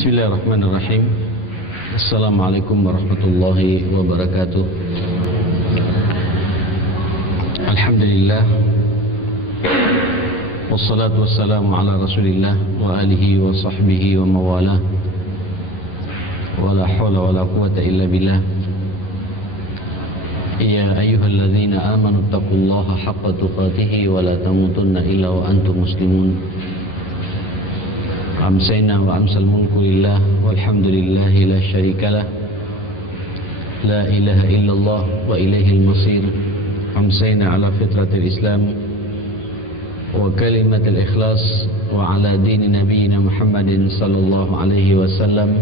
Bismillahirrahmanirrahim. Assalamualaikum warahmatullahi wabarakatuh. Alhamdulillah, wassalatu wassalamu ala rasulillah wa alihi wa sahbihi wa mawalah, wa la hawla wa la quwata illa billah. Ya ayyuhalladzina amanu taqullaha haqqa tuqatihi wa la tamutunna illa wa antum muslimun. Amsayna wa amsal mulku lillah walhamdulillahi la syarikalah, la ilaha illallah wa ilaihil masir. Amsayna ala fitratil islam wa kalimatil ikhlas wa ala dini nabiyina Muhammadin sallallahu alaihi wasallam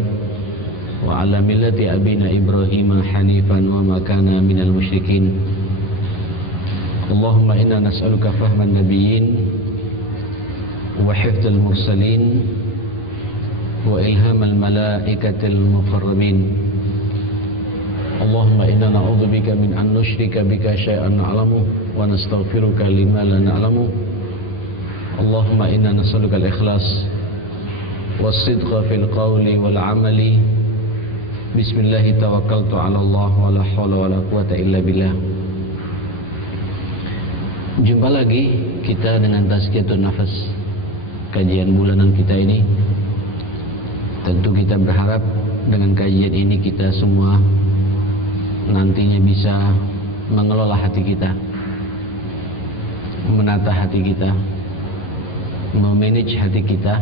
wa ala millati abina Ibrahim hanifan wa ma kana minal musyrikin. Allahumma inna nas'aluka fahman nabiyyin wa hifdzal mursalin wa ilhamal malaikatil muqarrabin. Allahumma inna na'udzubika min an nusyrika bika syai'an na'lamu wa nastaghfiruka lima la na'lamu. Allahumma inna nas'aluka al-ikhlas was-sidqa fil qawli wal 'amali. Bismillahi tawakkaltu 'ala Allah wa la haula wa la quwata illa billah. Jumpa lagi kita dengan Tazkiyatun Nafas, kajian bulanan kita ini. Tentu kita berharap dengan kajian ini kita semua nantinya bisa mengelola hati kita, menata hati kita, memanage hati kita,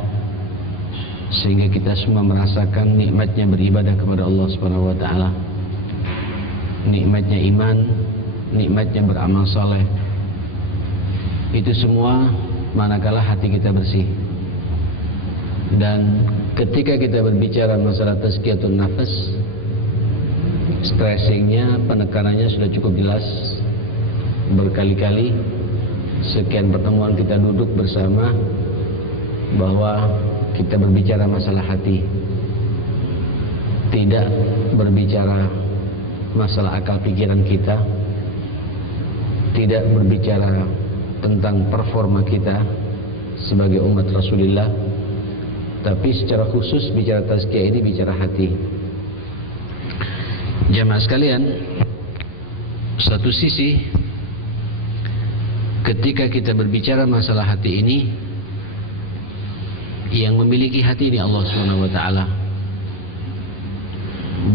sehingga kita semua merasakan nikmatnya beribadah kepada Allah Subhanahu wa taala, nikmatnya iman, nikmatnya beramal saleh. Itu semua manakala hati kita bersih. Dan ketika kita berbicara masalah tazkiyatun nafas, stressingnya, penekanannya sudah cukup jelas. Berkali-kali sekian pertemuan kita duduk bersama bahwa kita berbicara masalah hati, tidak berbicara masalah akal pikiran kita, tidak berbicara tentang performa kita sebagai umat Rasulullah, tapi secara khusus bicara tazkiyah ini bicara hati. Jamaah sekalian, satu sisi ketika kita berbicara masalah hati ini, yang memiliki hati ini Allah Subhanahu wa taala,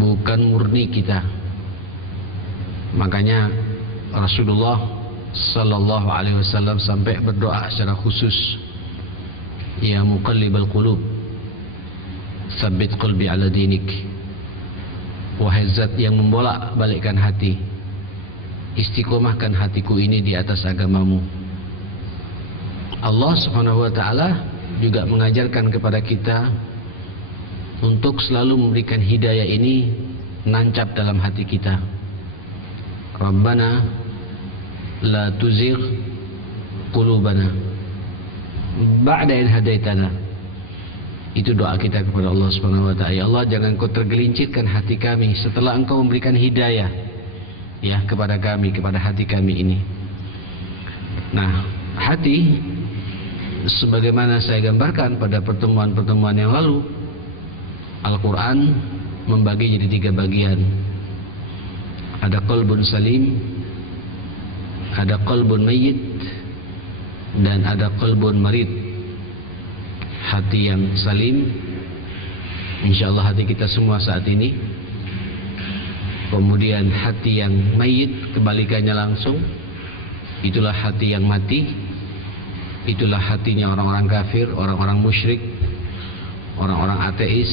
bukan murni kita. Makanya Rasulullah sallallahu alaihi wasallam sampai berdoa secara khusus, ya muqallibal qulub, tsabbit qalbi ala dinik. Wahai zat yang membolak-balikkan hati, istiqomahkan hatiku ini di atas agamamu. Allah Subhanahu wa taala juga mengajarkan kepada kita untuk selalu memberikan hidayah ini nancap dalam hati kita. Rabbana la tuzigh qulubana ba'da idh hadaitana. Itu doa kita kepada Allah Subhanahu wa taala. Ya Allah, jangan Kau tergelincirkan hati kami setelah Engkau memberikan hidayah ya kepada kami, kepada hati kami ini. Nah, hati sebagaimana saya gambarkan pada pertemuan-pertemuan yang lalu, Al-Qur'an membagi jadi 3 bagian. Ada qalbun salim, ada qalbun mayyit, dan ada qalbun marid. Hati yang salim, insyaallah hati kita semua saat ini. Kemudian hati yang mayit, kebalikannya langsung, itulah hati yang mati. Itulah hatinya orang-orang kafir, orang-orang musyrik, orang-orang ateis,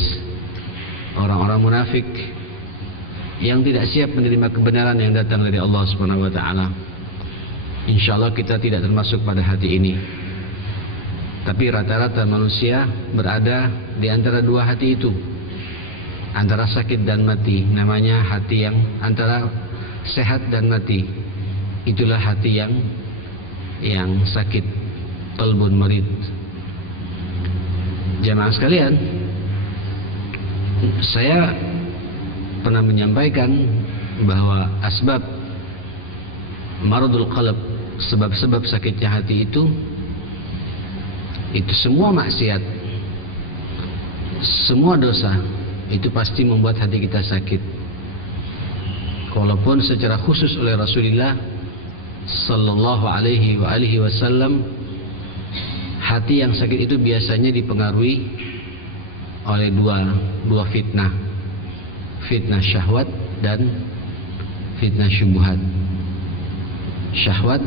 orang-orang munafik yang tidak siap menerima kebenaran yang datang dari Allah Subhanahu wa taala. Insyaallah kita tidak termasuk pada hati ini. Tapi rata-rata manusia berada di antara 2 hati itu, antara sakit dan mati. Namanya hati yang antara sehat dan mati. Itulah hati yang sakit, qalbun marid. Jamaah sekalian, saya pernah menyampaikan bahwa asbab maradul qalb, sebab-sebab sakitnya hati itu semua maksiat. semua dosa itu pasti membuat hati kita sakit. Walaupun secara khusus oleh Rasulullah sallallahu alaihi wasallam, hati yang sakit itu biasanya dipengaruhi oleh dua fitnah. Fitnah syahwat dan fitnah syubhat. Syahwat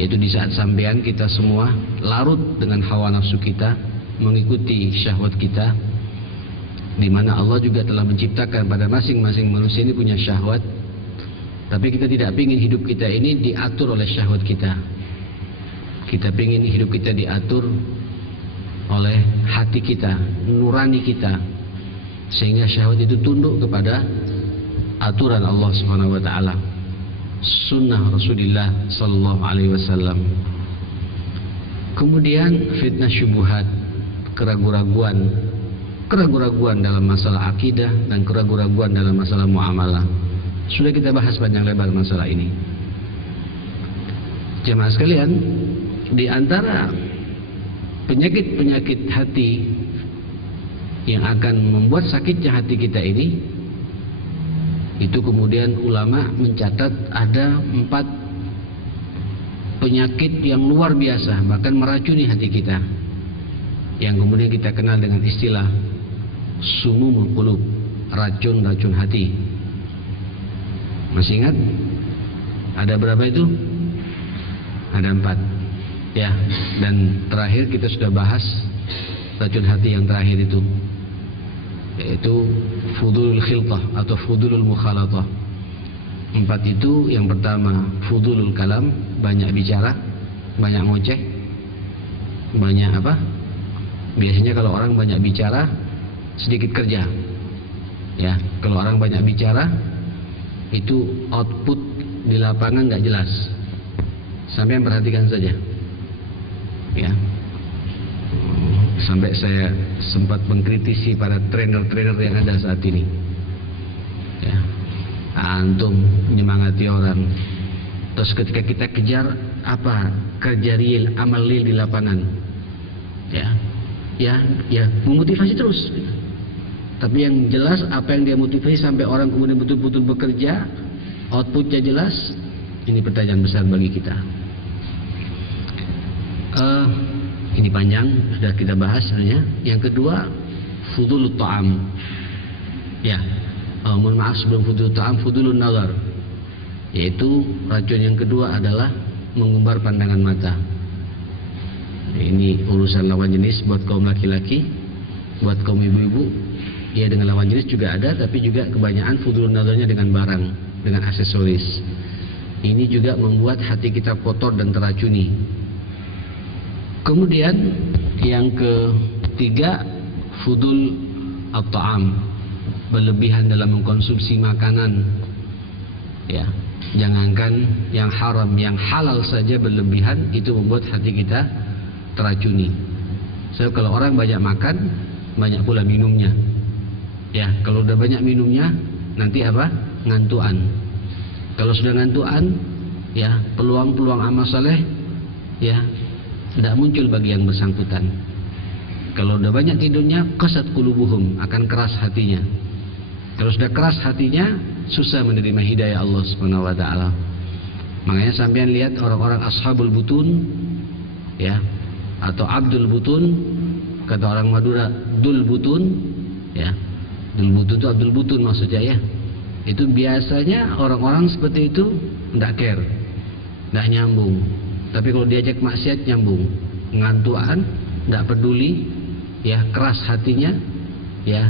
yaitu di saat sampean kita semua larut dengan hawa nafsu kita, mengikuti syahwat kita, di mana Allah juga telah menciptakan pada masing-masing manusia ini punya syahwat, tapi kita tidak ingin hidup kita ini diatur oleh syahwat kita. Kita ingin hidup kita diatur oleh hati kita, nurani kita, sehingga syahwat itu tunduk kepada aturan Allah Subhanahu wa taala, sunnah Rasulullah sallallahu alaihi wasallam. Kemudian fitnah syubhat, keraguan-raguan dalam masalah akidah dan keraguan-raguan dalam masalah muamalah. Sudah kita bahas panjang lebar masalah ini. Jemaah sekalian, di antara penyakit-penyakit hati yang akan membuat sakitnya hati kita ini, itu kemudian ulama mencatat ada 4 penyakit yang luar biasa, bahkan meracuni hati kita, yang kemudian kita kenal dengan istilah sumumul qulub, racun-racun hati. Masih ingat? Ada berapa itu? Ada 4 ya. Dan terakhir kita sudah bahas racun hati yang terakhir itu, yaitu fudulul khiltah atau fudulul mukhalatah. 4 itu, yang pertama fudulul kalam, banyak bicara, banyak ngoceh, banyak apa? Biasanya kalau orang banyak bicara, sedikit kerja. Ya, kalau orang banyak bicara, itu output di lapangan nggak jelas. Sampai yang perhatikan saja. Ya. Sampai saya sempat mengkritisi para trainer-trainer yang ada saat ini. Ya. Antum menyemangati orang, terus ketika kita kejar apa? Kerja real, amal real di lapangan. Ya, memotivasi terus. Tapi yang jelas apa yang dia motivasi sampai orang kemudian betul-betul bekerja, outputnya jelas. Ini pertanyaan besar bagi kita. Ini panjang, sudah kita bahas sebenarnya. Yang kedua, fudulut ta'am. Ya, mohon maaf sebelum fudulut ta'am, fudulun nazar. Yaitu racun yang kedua adalah mengumbar pandangan mata. Ini urusan lawan jenis buat kaum laki-laki, buat kaum ibu-ibu. Ya, dengan lawan jenis juga ada, tapi juga kebanyakan fudulun nazarnya dengan barang, dengan aksesoris. Ini juga membuat hati kita kotor dan teracuni. Kemudian yang ketiga, fudul at-ta'am, berlebihan dalam mengkonsumsi makanan. Ya, jangankan yang haram, yang halal saja berlebihan itu membuat hati kita teracuni. So, kalau orang banyak makan, banyak pula minumnya. Ya, kalau udah banyak minumnya, nanti apa? Ngantuan. Kalau sudah ngantuan, ya, peluang-peluang amal saleh, ya, tidak muncul bagi yang bersangkutan. Kalau udah banyak tidurnya, qasat qulubuhum, akan keras hatinya. Kalau sudah keras hatinya, susah menerima hidayah Allah Subhanahu wa taala. Makanya sampean lihat orang-orang ashabul butun, ya, atau abdul butun, kata orang Madura, dul butun, ya. Dul butun itu abdul butun maksudnya, ya. Itu biasanya orang-orang seperti itu tidak care, tidak nyambung. Tapi kalau diajak maksiat nyambung, ngantuan, tidak peduli, ya, keras hatinya, ya,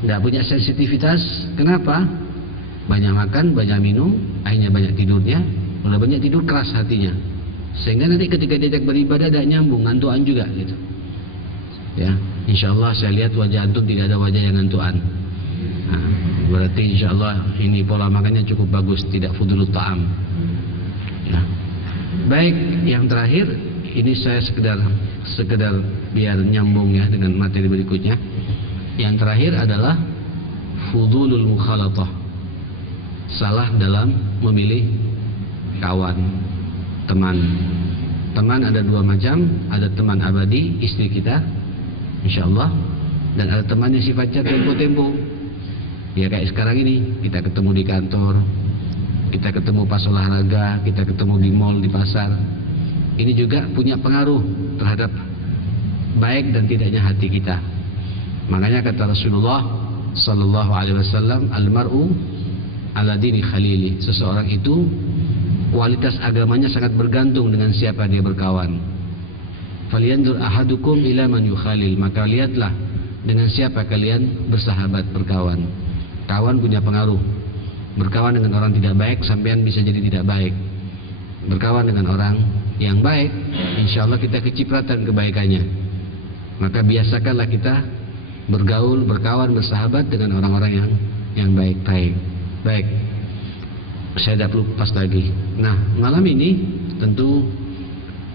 tidak punya sensitivitas. Kenapa? Banyak makan, banyak minum, akhirnya banyak tidurnya. Udah banyak tidur, keras hatinya, sehingga nanti ketika diajak beribadah tidak nyambung, ngantuan juga, gitu. Ya, insya Allah saya lihat wajah antum tidak ada wajah yang ngantuan. Nah, berarti insya Allah ini pola makannya cukup bagus, tidak fudulut ta'am. Ya. Baik, yang terakhir ini saya sekedar biar nyambung ya dengan materi berikutnya. Yang terakhir adalah fudulul mukhalatah, salah dalam memilih kawan, teman. Teman ada 2 macam, ada teman abadi, istri kita, insya Allah, dan ada temannya sifatnya tempo-tempo. Ya kayak sekarang ini, kita ketemu di kantor, kita ketemu pas olahraga, kita ketemu di mall, di pasar. Ini juga punya pengaruh terhadap baik dan tidaknya hati kita. Makanya kata Rasulullah sallallahu alaihi wasallam, al-mar'u ala dini khalili. Seseorang itu kualitas agamanya sangat bergantung dengan siapa dia berkawan. Falyanzur ahadukum ila man yukhalil. Maka lihatlah dengan siapa kalian bersahabat, berkawan. Kawan punya pengaruh. Berkawan dengan orang tidak baik, sampean bisa jadi tidak baik. Berkawan dengan orang yang baik, insya Allah kita kecipratan kebaikannya. Maka biasakanlah kita bergaul, berkawan, bersahabat dengan orang-orang yang baik-baik. Baik, saya tidak perlu pas lagi. Nah, malam ini tentu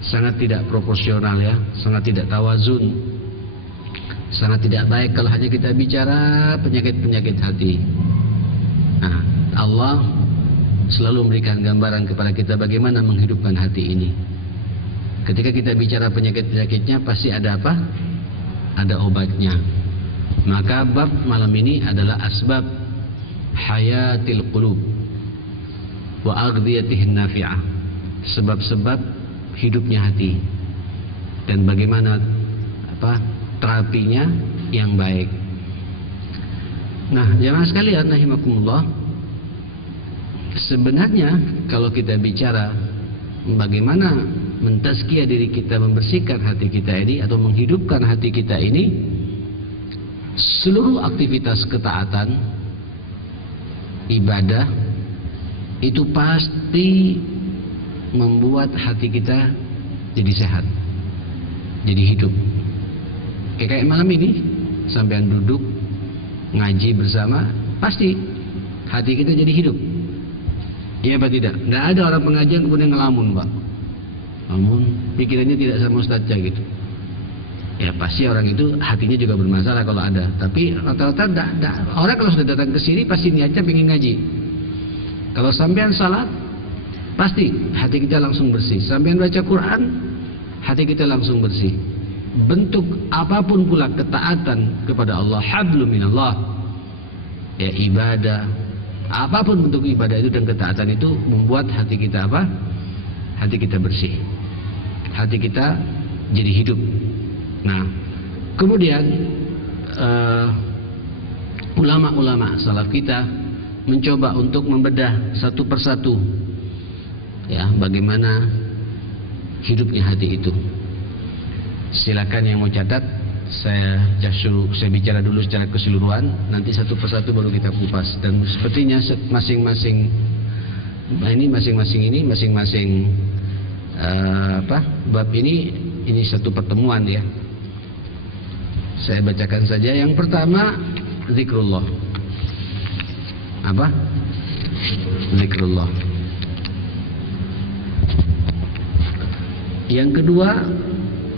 sangat tidak proporsional ya, sangat tidak tawazun. Sangat tidak baik kalau hanya kita bicara penyakit-penyakit hati. Nah, Allah selalu memberikan gambaran kepada kita bagaimana menghidupkan hati ini. Ketika kita bicara penyakit-penyakitnya, pasti ada apa? Ada obatnya. Maka bab malam ini adalah asbab hayatil qulub wa aghdiyatihin nafi'ah. Sebab-sebab hidupnya hati dan bagaimana terapinya yang baik. Nah, jemaah sekalian rahimakumullah, sebenarnya kalau kita bicara bagaimana mentazkiyah diri kita, membersihkan hati kita ini atau menghidupkan hati kita ini, seluruh aktivitas ketaatan, ibadah itu pasti membuat hati kita jadi sehat, jadi hidup. Kayak malam ini sampean duduk ngaji bersama, pasti hati kita jadi hidup. Iya apa tidak? Nggak ada orang pengajian kemudian ngelamun, Pak. Ngelamun, pikirannya tidak sama ustaznya gitu. Ya pasti orang itu hatinya juga bermasalah kalau ada. Tapi rata-rata orang kalau sudah datang ke sini pasti niatnya pengen ngaji. Kalau sampean salat, pasti hati kita langsung bersih. Sampean baca Quran, hati kita langsung bersih. Bentuk apapun pula ketaatan kepada Allah, hablum minallah, ya ibadah, apapun bentuk ibadah itu dan ketaatan itu membuat hati kita apa? Hati kita bersih, hati kita jadi hidup. Nah, kemudian ulama-ulama salaf kita mencoba untuk membedah satu persatu, ya bagaimana hidupnya hati itu. Silakan yang mau catat, saya bicara dulu secara keseluruhan, nanti satu persatu baru kita kupas. Dan sepertinya masing-masing bab ini satu pertemuan ya. Saya bacakan saja. Yang pertama, zikrullah. Apa? Zikrullah. Yang kedua,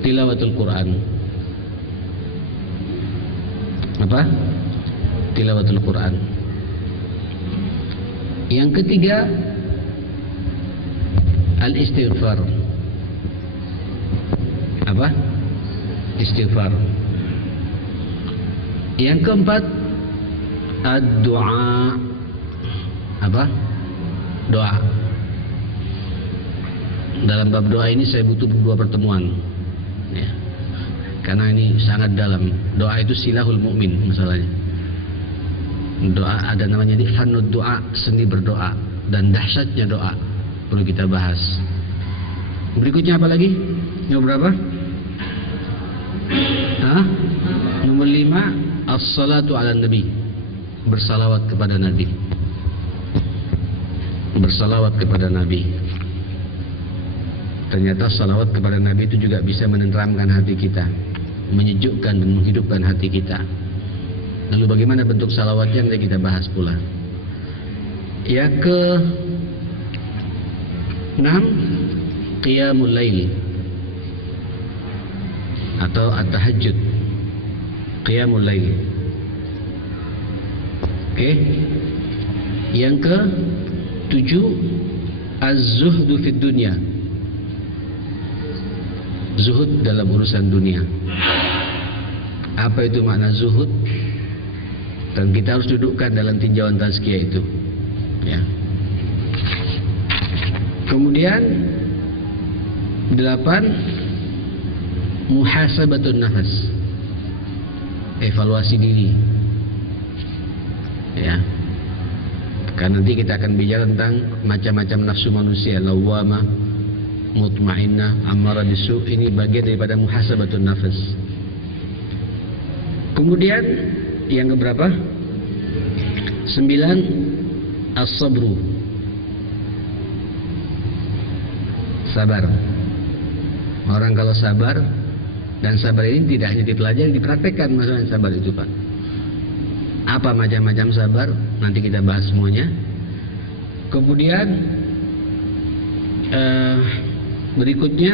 tilawatul Quran. Apa? Tilawatul Quran. Yang ketiga, al-istighfar. Apa? Istighfar. Yang keempat, ad-du'a. Apa? Doa. Dalam bab doa ini saya butuh 2 pertemuan ya. Karena ini sangat dalam. Doa itu silahul mukmin masalahnya. Doa ada namanya di fannud doa, seni berdoa, dan dahsyatnya doa perlu kita bahas. Berikutnya apa lagi? Nomor berapa? Nomor 5, as-salatu ala nabi. Bersalawat kepada Nabi. Bersalawat kepada Nabi. Ternyata salawat kepada Nabi itu juga bisa menenteramkan hati kita, menyejukkan dan menghidupkan hati kita. Lalu bagaimana bentuk salawatnya nanti kita bahas pula. Yang ke-6, qiyamul lail atau at-tahajjud. Qiyamul lail. Oke. Yang ke-7, az-zuhdu fid dunya. Zuhud dalam urusan dunia. apa itu makna zuhud, dan kita harus dudukkan dalam tinjauan tazkiyah itu, ya. Kemudian 8, muhasabatun nafas, evaluasi diri, ya. Karena nanti kita akan bicara tentang macam-macam nafsu manusia, lawwamah, mutmainnah, ammarah bisu. Ini bagian daripada muhasabatun nafas. Kemudian yang keberapa? 9, as-sabru, sabar. Orang kalau sabar, dan sabar ini tidak hanya dipelajari, dipraktekkan. Masalah sabar itu, Pak. Apa macam-macam sabar? Nanti kita bahas semuanya. Kemudian berikutnya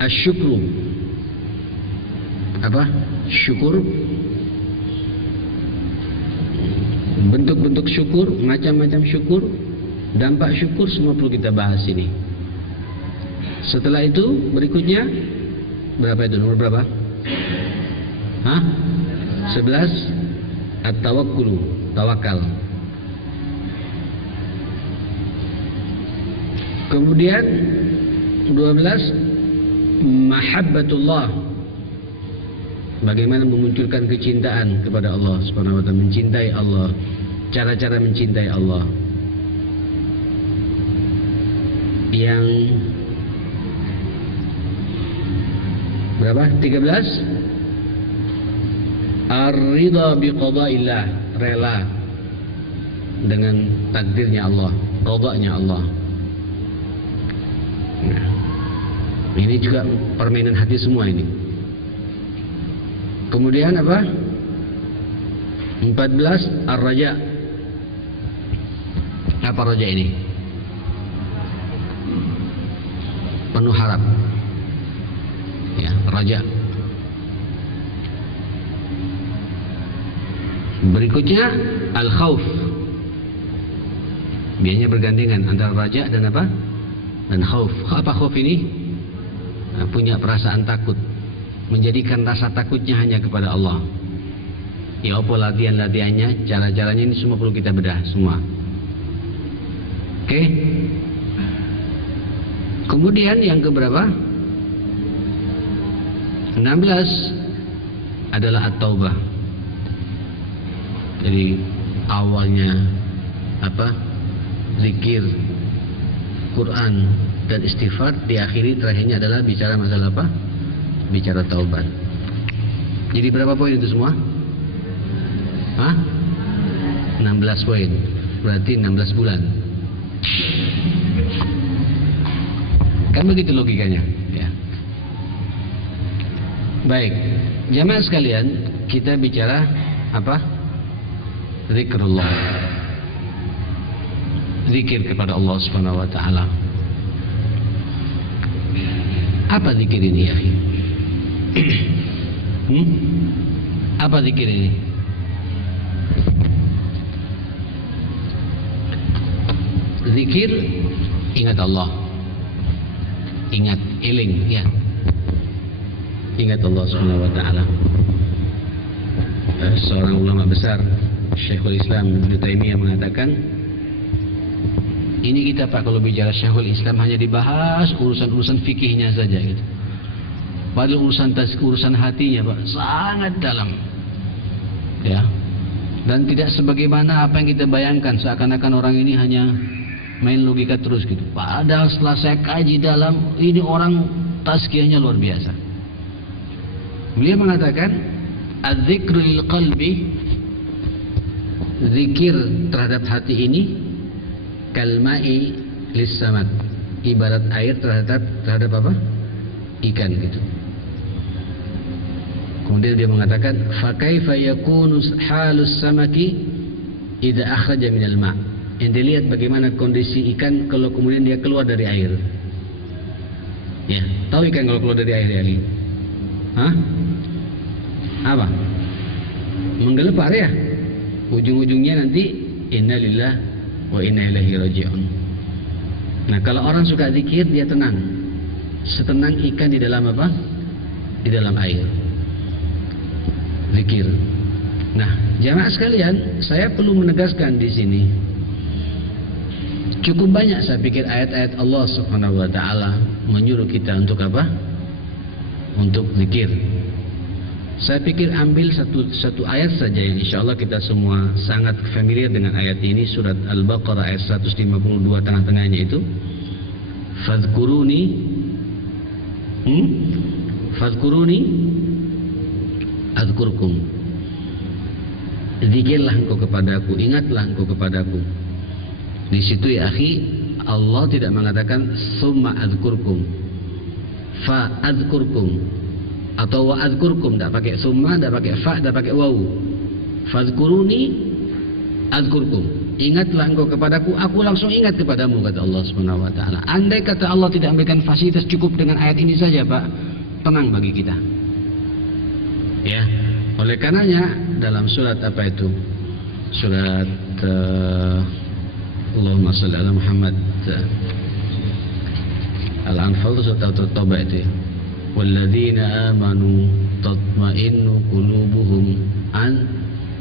asyukru. Apa? Syukur. Bentuk-bentuk syukur, macam-macam syukur, dampak syukur, semua perlu kita bahas ini. Setelah itu berikutnya berapa itu? Nomor berapa? 11, at-tawakkulu, tawakal. Kemudian 12, mahabbatullah, bagaimana memunculkan kecintaan kepada Allah Subhanahu wa taala, mencintai Allah, cara-cara mencintai Allah. Yang berapa? 13, ar-ridha biqada'illah, rela dengan takdirnya Allah, qada'nya Allah. Nah, ini juga permainan hati semua ini. Kemudian apa? 14, ar-raja. Apa raja ini? Penuh harap, ya, raja. Berikutnya al-khauf. Biasanya bergandengan antara raja dan apa? Dan khauf. Apa khauf ini? Punya perasaan takut, menjadikan rasa takutnya hanya kepada Allah. Ya apa latihan-latihannya, cara-caranya ini semua perlu kita bedah semua. Oke. Kemudian yang keberapa? 16 adalah at-taubah. Jadi awalnya apa? Zikir, Quran dan istighfar, diakhiri terakhirnya adalah bicara masalah apa? Bicara taubat. Jadi berapa poin itu semua? 16 poin. Berarti 16 bulan. Kan begitu logikanya, ya. Baik, jamaah sekalian, kita bicara apa? Zikrullah. Zikir kepada Allah Subhanahu wa taala. Apa zikir ini, ya? Apa zikir ini? Zikir, ingat Allah, ingat, iling, ya, ingat Allah Subhanahu wa taala. Seorang ulama besar, Syekhul Islam Ibnu Taimiyah, mengatakan, ini kita Pak kalau bicara Syekhul Islam hanya dibahas urusan-urusan fikihnya saja gitu. Padahal urusan hatinya Pak sangat dalam, ya. Dan tidak sebagaimana apa yang kita bayangkan, seakan-akan orang ini hanya main logika terus gitu. Padahal setelah saya kaji dalam, ini orang tazkiyahnya luar biasa. Beliau mengatakan, az-zikru lil qalbi, zikir terhadap hati ini, kalma'i lis-samad, ibarat air terhadap apa? Ikan gitu. Kemudian dia mengatakan, fa kaifa yakunu halus samaki idza akhraja minal ma'. Yang dilihat bagaimana kondisi ikan kalau kemudian dia keluar dari air. Ya, tahu ikan kalau keluar dari air, ya? Apa? Menggelepar, ya. Ujung-ujungnya nanti innalillah wa inna ilaihi raji'un. Nah, kalau orang suka zikir, dia tenang. Setenang ikan di dalam apa? Di dalam air. zikir. Nah, jamaah sekalian, saya perlu menegaskan di sini. Cukup banyak saya pikir ayat-ayat Allah Subhanahu wa taala menyuruh kita untuk apa? Untuk zikir. Saya pikir ambil satu ayat saja yang insyaallah kita semua sangat familiar dengan ayat ini, surat Al-Baqarah ayat 152 tengah-tengahnya itu. Fadhkuruni Fadhkuruni adzkurkum. Zikirlah engkau kepadaku, ingatlah engkau kepadaku. Di situ ya akhi, Allah tidak mengatakan summa adzkurkum, fa adzkurkum atau wa adzkurkum, tidak pakai summa, tidak pakai fa, tidak pakai waw. Fadhkuruni adzkurkum. Ingatlah engkau kepadaku, aku langsung ingat kepadamu, kata Allah Subhanahu wa taala. Andai kata Allah tidak memberikan fasilitas cukup dengan ayat ini saja, Pak, tenang bagi kita. Ya. Oleh karenanya dalam surat apa itu? Surat Allahumma shalli ala Muhammad, Al-Anfal, surat At-Taubah itu. Walladzina amanu tatma'innu qulubuhum an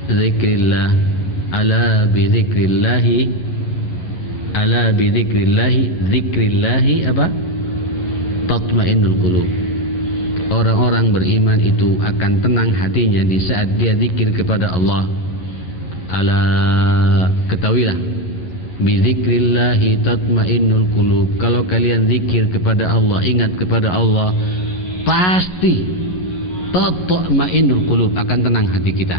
dzikrillah ala bi dzikrillahi apa? Tatma'innul qulub. Orang-orang beriman itu akan tenang hatinya di saat dia zikir kepada Allah. Ala, ketahuilah, bizikrillahi tatmainnul qulub. Kalau kalian zikir kepada Allah, ingat kepada Allah, pasti tatmainnul qulub, akan tenang hati kita.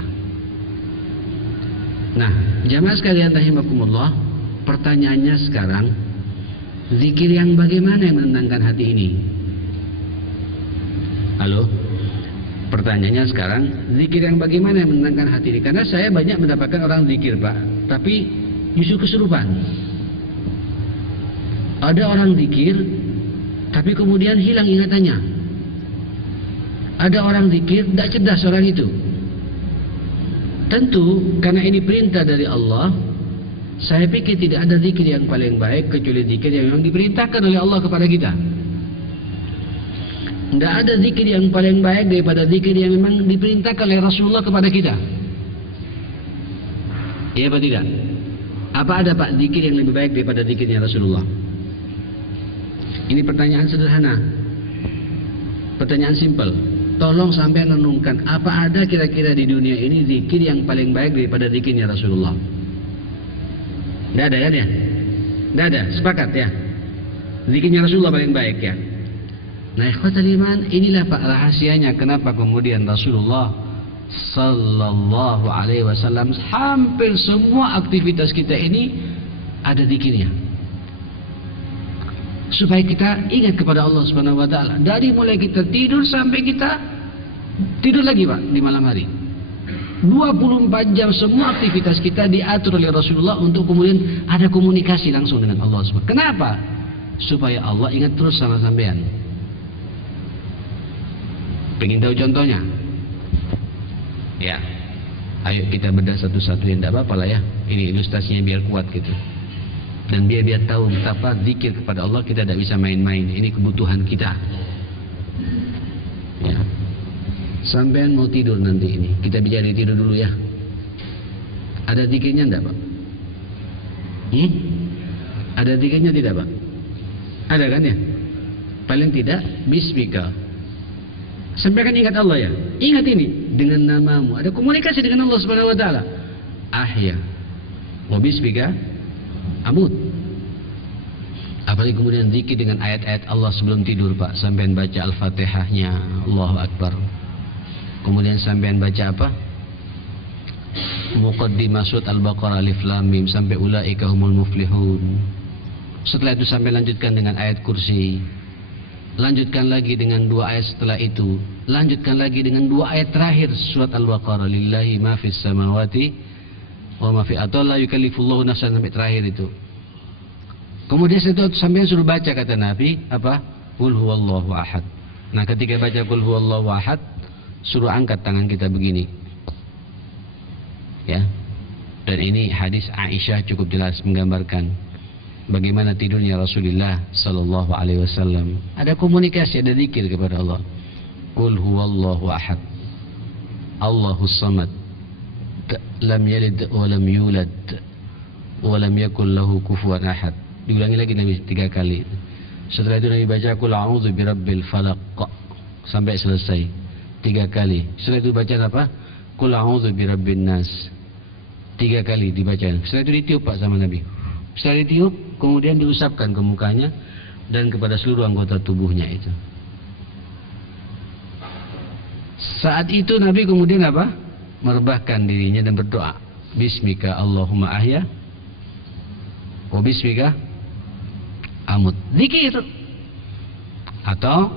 Nah, jamaah sekalian rahimakumullah, pertanyaannya sekarang, zikir yang bagaimana yang menenangkan hati ini? Halo, pertanyaannya sekarang, zikir yang bagaimana yang menenangkan hati ini? Karena saya banyak mendapatkan orang zikir, Pak, tapi justru kesurupan. Ada orang zikir, tapi kemudian hilang ingatannya. Ada orang zikir, tidak cerdas orang itu. Tentu, karena ini perintah dari Allah, saya pikir tidak ada zikir yang paling baik kecuali zikir yang memang diperintahkan oleh Allah kepada kita. Tidak ada zikir yang paling baik daripada zikir yang memang diperintahkan oleh Rasulullah kepada kita. Iya apa tidak? Apa ada Pak zikir yang lebih baik daripada zikirnya Rasulullah? Ini pertanyaan sederhana, pertanyaan simpel. Tolong sampai renungkan, apa ada kira-kira di dunia ini zikir yang paling baik daripada zikirnya Rasulullah? Tidak ada kan ya? Tidak ada, sepakat ya? Zikirnya Rasulullah paling baik ya? Nah, ikhwatal iman, inilah Pak rahasianya kenapa kemudian Rasulullah sallallahu alaihi wasallam hampir semua aktivitas kita ini ada zikirnya. Supaya kita ingat kepada Allah Subhanahu wa taala. Dari mulai kita tidur sampai kita tidur lagi, Pak, di malam hari. 24 jam semua aktivitas kita diatur oleh Rasulullah untuk kemudian ada komunikasi langsung dengan Allah Subhanahu. Kenapa? Supaya Allah ingat terus sama sampean. Pengen tahu contohnya? Ya, ayo kita bedah satu-satu, yang tidak apa-apa lah ya. Ini ilustrasinya biar kuat gitu. Dan biar tahu betapa zikir kepada Allah kita tidak bisa main-main. Ini kebutuhan kita. Ya. Sampean mau tidur nanti ini, kita bicara tidur dulu ya. Ada zikirnya enggak, Pak? Ada zikirnya tidak, Pak? Ada kan ya? Paling tidak bismika. Sampai kan ingat Allah ya. Ingat ini dengan namamu. Ada komunikasi dengan Allah Subhanahu wa taala. Ahya wa bismika amut. Apalagi kemudian zikir dengan ayat-ayat Allah sebelum tidur, Pak. Sampean baca Al-Fatihahnya, Allahu Akbar. Kemudian sampean baca apa? Muqaddimah surat Al-Baqarah Alif Lam Mim sampai ulaika humul muflihun. Setelah itu sampai lanjutkan dengan ayat kursi. Lanjutkan lagi dengan 2 ayat setelah itu. Lanjutkan lagi dengan 2 ayat terakhir surat Al-Baqarah, lillahi ma fis samawati wa ma fi atau la yukallifullahu nafsan, sampai terakhir itu. Kemudian setelah itu sampai suruh baca, kata Nabi apa? Qul huwallahu ahad. Nah, ketika baca qul huwallahu ahad, suruh angkat tangan kita begini. Ya. Dan ini hadis Aisyah cukup jelas menggambarkan bagaimana tidurnya Rasulullah sallallahu alaihi wasallam. Ada komunikasi, ada zikir kepada Allah. Qul huwallahu ahad. Allahus samad, lam yalid wa lam yulad wa lam yakul lahu kufuwan ahad. Diulangi lagi Nabi 3 kali. Setelah itu Nabi baca qul a'udzu birabbil falaq sampai selesai 3 kali. Setelah itu baca apa? Qul a'udzu birabbin nas 3 kali dibaca. Setelah itu ditiup Pak sama Nabi. Setelah ditiup kemudian diusapkan ke mukanya dan kepada seluruh anggota tubuhnya itu. Saat itu Nabi kemudian apa? Merebahkan dirinya dan berdoa. Bismika Allahumma ahya wa bismika amut. Zikir. Atau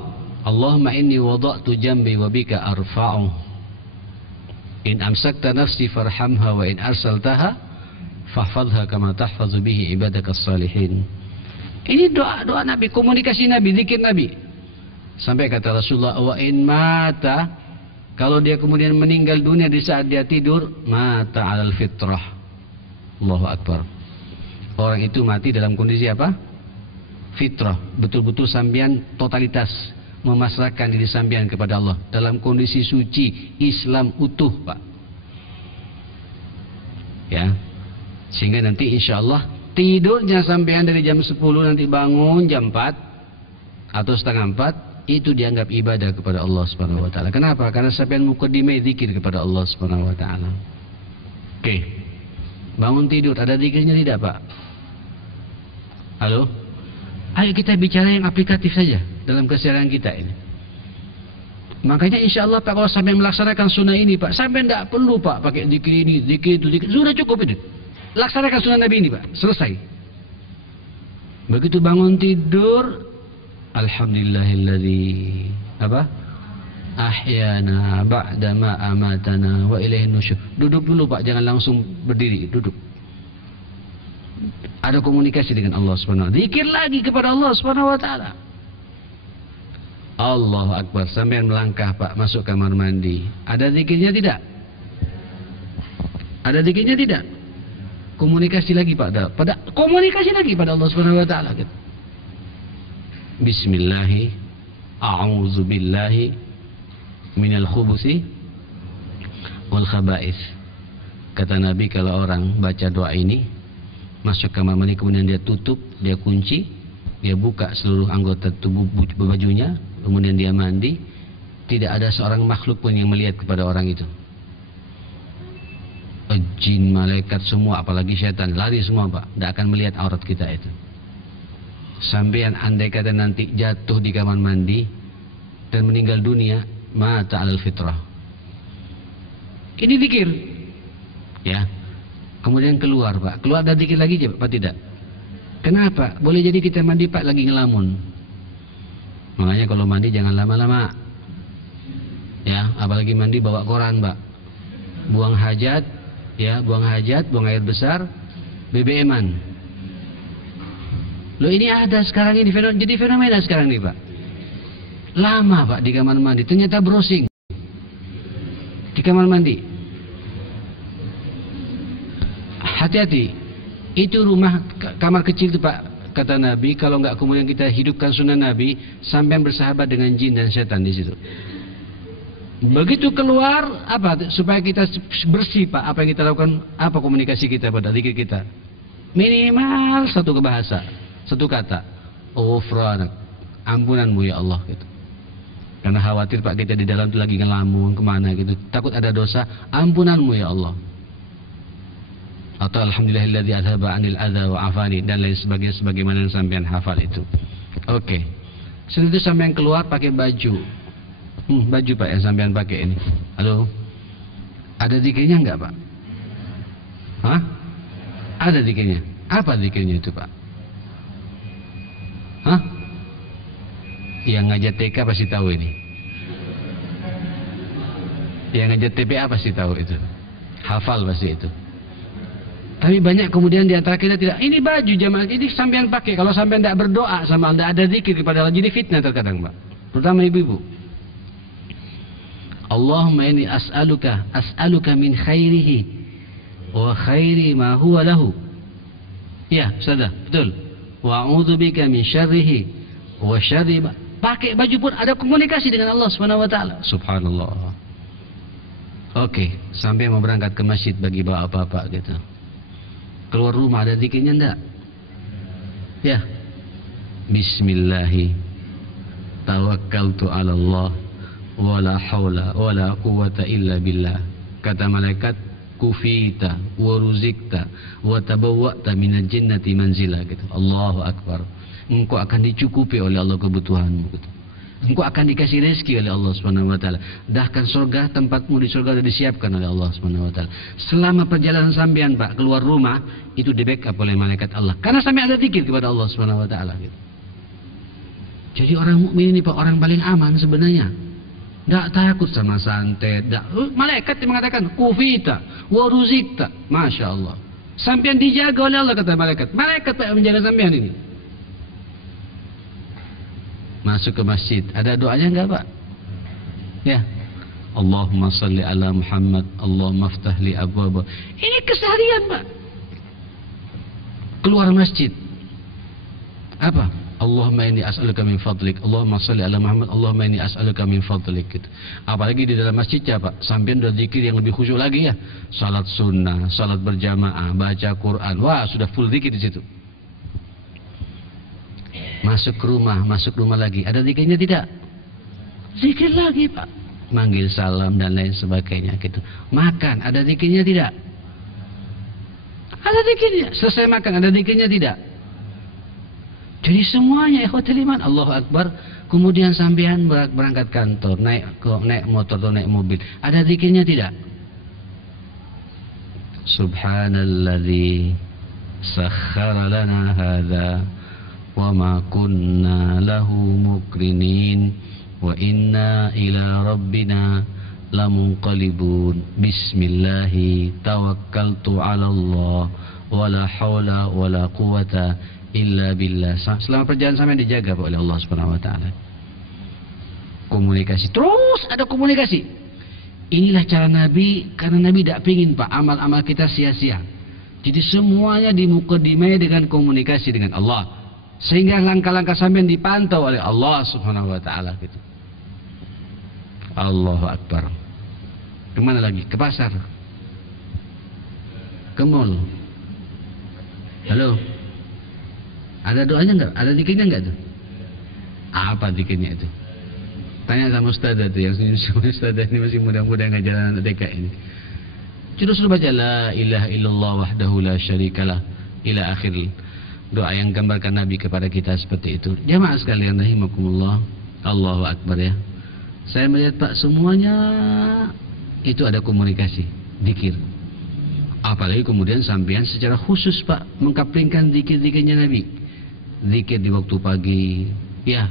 Allahumma inni wada'tu jambi wa bika arfa'u. In amsakta nafsi farhamha wa in arsaltaha fahfadha kama tahfazu bihi ibadakas salihin. Ini doa Nabi, komunikasi Nabi, zikir Nabi. Sampai kata Rasulullah, wa in mata, kalau dia kemudian meninggal dunia di saat dia tidur, mata alal fitrah. Allahu Akbar. Orang itu mati dalam kondisi apa? Fitrah. Betul-betul sambian totalitas, memasrahkan diri sambian kepada Allah dalam kondisi suci, Islam utuh, Pak. Ya. Sehingga nanti insya Allah tidurnya sampean dari jam 10 nanti bangun jam 4 atau setengah 4 itu dianggap ibadah kepada Allah Subhanahu wa taala. Kenapa? Karena sampean mukaddimah zikir kepada Allah Subhanahu wa taala. Oke. Bangun tidur ada zikirnya tidak, Pak? Halo? Ayo kita bicara yang aplikatif saja dalam keseharian kita ini. Makanya insya Allah Pak, kalau sampai melaksanakan sunnah ini Pak, sampai tidak perlu Pak pakai zikir ini, zikir itu, zikir. Sudah cukup ini. Laksanakan sunnah Nabi ini Pak, selesai. Begitu bangun tidur, alhamdulillahilladzi apa? Ahyana ba'da ma amatana wa ilaihin nusyur. Duduk dulu Pak, jangan langsung berdiri, duduk. Ada komunikasi dengan Allah Subhanahu wa taala. Zikir lagi kepada Allah Subhanahu wa taala. Allahu Akbar, sampai melangkah Pak masuk kamar mandi. Ada zikirnya tidak? Ada zikirnya tidak? Komunikasi lagi Pak, komunikasi lagi pada Allah Subhanahu wa taala. Bismillahi a'udzu billahi minal khubusi wal khaba'is. Kata Nabi, kalau orang baca doa ini masuk kamar mandi, kemudian dia tutup, dia kunci, dia buka seluruh anggota tubuh bajunya, kemudian dia mandi, tidak ada seorang makhluk pun yang melihat kepada orang itu. Jin, malaikat semua, apalagi setan, lari semua Pak, tidak akan melihat aurat kita itu. Sampean andai kata nanti jatuh di kamar mandi dan meninggal dunia, mata alal fitrah. Ini zikir, ya. Kemudian keluar Pak, keluar dan zikir lagi Pak, tidak? Kenapa? Boleh jadi kita mandi Pak lagi ngelamun. Makanya kalau mandi jangan lama-lama, ya. Apalagi mandi bawa koran Pak, buang hajat, ya, buang hajat, buang air besar, BBM-an. Loh, ini ada sekarang ini jadi fenomena sekarang nih Pak. Lama Pak di kamar mandi, ternyata browsing di kamar mandi. Hati-hati, itu rumah kamar kecil itu Pak. Kata Nabi, kalau nggak kemudian kita hidupkan sunnah Nabi, sampai bersahabat dengan jin dan setan di situ. Begitu keluar apa supaya kita bersih Pak, apa yang kita lakukan, apa komunikasi kita pada zikir kita, minimal satu bahasa, satu kata, ghufranak, ampunanmu ya Allah gitu. Karena khawatir Pak kita di dalam itu lagi ngelamun kemana gitu, takut ada dosa, ampunanmu ya Allah. Atau alhamdulillahilladzi adhaba 'anil adza wa afani, dan lain sebagainya sebagaimana yang sampean hafal itu. Oke. Setelah itu sampean keluar pakai baju. Baju Pak yang sampean pakai ini. Halo. Ada zikirnya enggak Pak? Hah? Ada zikirnya. Apa zikirnya itu Pak? Hah? Yang ngajak TK pasti tahu ini. Yang ngajak TPA pasti tahu itu. Hafal pasti itu. Tapi banyak kemudian di antara kita tidak. Ini baju jamaah ini sampean pakai. Kalau sampean tidak berdoa sama tidak ada zikir kepada Allah, jadi fitnah terkadang Pak. Terutama ibu-ibu. Allahumma inni as'aluka min khairihi wa khairi ma huwa lahu. Ya, sudah, betul. Wa a'udzubika min syarrihi wa syarri ma. Pakai baju pun ada komunikasi dengan Allah Subhanahu wa taala. Subhanallah. Oke, sampai mau berangkat ke masjid bagi bawa apa-apa gitu. Keluar rumah ada zikirnya enggak? Ya. Bismillahi tawakkaltu 'ala Allah wala haula wala quwwata illa billah. Kata malaikat, kufita wa ruzikta wa tabawwa'ta minal jannati manzila gitu. Allahu akbar. Engkau akan dicukupi oleh Allah kebutuhanmu gitu. Engkau akan dikasih rezeki oleh Allah Subhanahu wa taala. Bahkan surga, tempatmu di surga sudah disiapkan oleh Allah Subhanahu wa taala. Selama perjalanan sampean Pak keluar rumah itu di backup oleh malaikat Allah. Karena sampai ada zikir kepada Allah Subhanahu wa taala gitu. Jadi orang mukmin ini Pak orang paling aman sebenarnya. Tidak takut sama santet. Malaikat yang mengatakan kufita wa ruzikta. Masya Allah. Sampean dijaga oleh Allah kata malaikat. Malaikat Pak yang menjaga sampean ini. Masuk ke masjid, ada doanya enggak Pak? Ya. Allahumma salli ala Muhammad, Allahumma aftah li abwaba. Ini keseharian Pak. Keluar masjid. Apa? Allahumma inni as'aluka min fadlik, Allahumma salli ala Muhammad, Allahumma inni as'aluka min fadlik gitu. Apalagi di dalam masjidnya Pak, sampai udah zikir yang lebih khusyuk lagi ya. Salat sunnah, salat berjamaah, baca Quran. Wah, sudah full zikir di situ. Masuk rumah lagi. Ada zikirnya tidak? Zikir lagi Pak. Manggil salam dan lain sebagainya gitu. Makan, ada zikirnya tidak? Ada zikirnya. Selesai makan, ada zikirnya tidak? Jadi semuanya ikhwatul iman, Allahu Akbar. Kemudian sampean berangkat kantor, naik motor atau naik mobil. Ada zikirnya tidak? Subhanalladzi sakhkhara lana hadza wa ma kunna lahu muqrinin wa inna ila rabbina lamunqalibun. Bismillahi tawakkaltu 'ala Allah wala haula wala quwata illa billah. Selama perjalanan sampai dijaga oleh Allah Subhanahu wa taala. Komunikasi, terus ada komunikasi. Inilah cara Nabi, karena Nabi tidak pingin Pak amal-amal kita sia-sia. Jadi semuanya dimukadimai dengan komunikasi dengan Allah. Sehingga langkah-langkah sampean dipantau oleh Allah Subhanahu wa taala gitu. Allahu Akbar. Kemana lagi? Ke pasar. Ke mall. Halo. Ada doanya enggak? Ada zikirnya enggak tuh? Apa zikirnya itu? Tanya sama ustazah tuh yang ustazah ini masih muda-muda ngajaran anak TK ini. Terus baca la ilaha illallah wahdahu la syarikalah ila akhir. Doa yang gambarkan Nabi kepada kita seperti itu. Jamaah sekalian rahimakumullah, Allahu Akbar ya. Saya melihat Pak semuanya itu ada komunikasi, zikir. Apalagi kemudian sampean secara khusus Pak mengkaplingkan zikir-zikirnya Nabi. Zikir di waktu pagi, ya.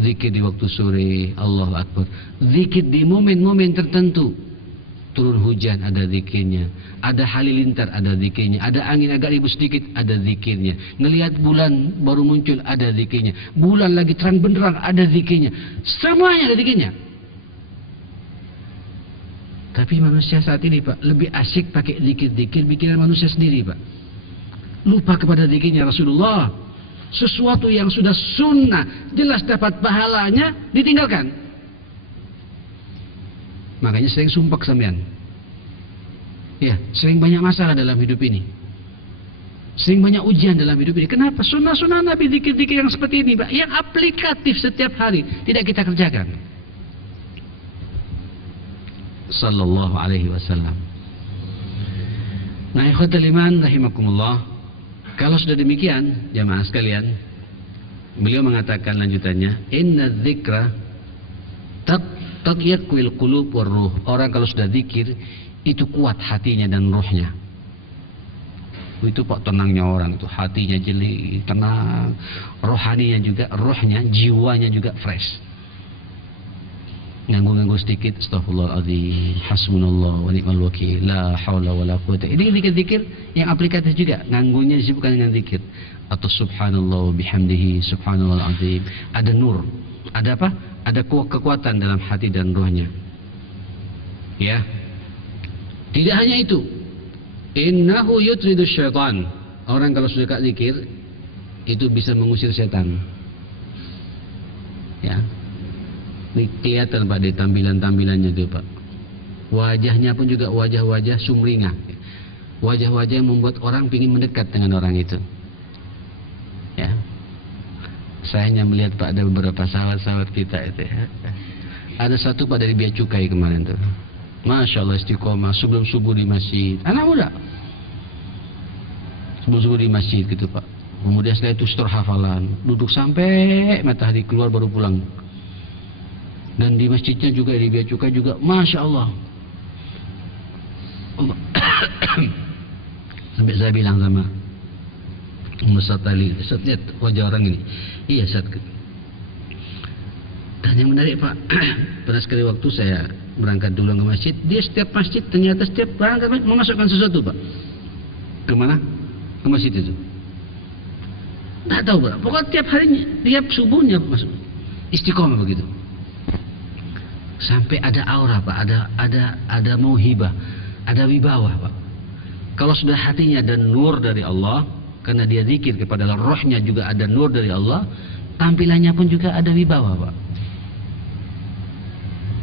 Zikir di waktu sore, Allahu Akbar. Zikir di momen-momen tertentu. Turun hujan ada zikirnya, ada halilintar ada zikirnya, ada angin agak ribut sedikit ada zikirnya, ngelihat bulan baru muncul ada zikirnya, bulan lagi terang benderang ada zikirnya, semuanya ada zikirnya. Tapi manusia saat ini Pak lebih asik pakai zikir-zikir bikinan manusia sendiri Pak. Lupa kepada zikirnya Rasulullah. Sesuatu yang sudah sunnah jelas dapat pahalanya ditinggalkan. Makanya sering sumpek sampean. Ya, sering banyak masalah dalam hidup ini. Sering banyak ujian dalam hidup ini. Kenapa? Sunnah-sunnah Nabi, zikir-zikir yang seperti ini, Pak, yang aplikatif setiap hari tidak kita kerjakan. Sallallahu alaihi wasallam. Nah, ikhwatul iman rahimakumullah. Kalau sudah demikian, jamaah sekalian, beliau mengatakan lanjutannya, inna dzikra taqiyatul qulub war ruh. Orang kalau sudah zikir itu kuat hatinya dan ruhnya. Itu Pak tenangnya orang itu, hatinya jeli, tenang, rohaninya juga, rohnya, jiwanya juga fresh. Nganggu-nganggu sedikit, astaghfirullahaladzim, hasbunallah wa ni'mal wakil, la haula wa la quwata. Ini zikir-zikir yang aplikatif juga, nganggunya disibukkan dengan zikir. Atau subhanallah bihamdihi, subhanallah azim. Ada nur, ada apa? Ada kekuatan dalam hati dan rohnya. Ya. Tidak hanya itu. Innahu yutridu syaitan. Orang kalau sudah zikir itu bisa mengusir setan. Ya. Ini kelihatan Pak di tampilan-tampilannya itu Pak. Wajahnya pun juga wajah-wajah sumringah, wajah-wajah yang membuat orang ingin mendekat dengan orang itu. Ya, saya hanya melihat Pak, ada beberapa sahabat-sahabat kita itu ya. Ada satu Pak dari Bea Cukai kemarin tuh, Masya Allah istiqomah sebelum subuh di masjid, anak muda sebelum subuh di masjid gitu Pak. Kemudian setelah itu setor hafalan, duduk sampai matahari keluar baru pulang. Dan di masjidnya juga di Bea Cukai juga, Masya Allah. Sampai saya bilang sama Ustaz Ali, Ustaz lihat wajah orang ini. Iya Ustaz. Dan yang menarik Pak, pada sekali waktu saya berangkat dulu ke masjid, dia setiap masjid ternyata setiap berangkat memasukkan sesuatu Pak. Kemana? Ke masjid itu. Tidak tahu Pak, pokoknya tiap harinya, tiap subuhnya masuk. Istiqomah begitu. Sampai ada aura Pak, ada mauhibah, ada wibawa Pak. Kalau sudah hatinya ada nur dari Allah, karena dia zikir kepada Allah, rohnya juga ada nur dari Allah, tampilannya pun juga ada wibawa Pak.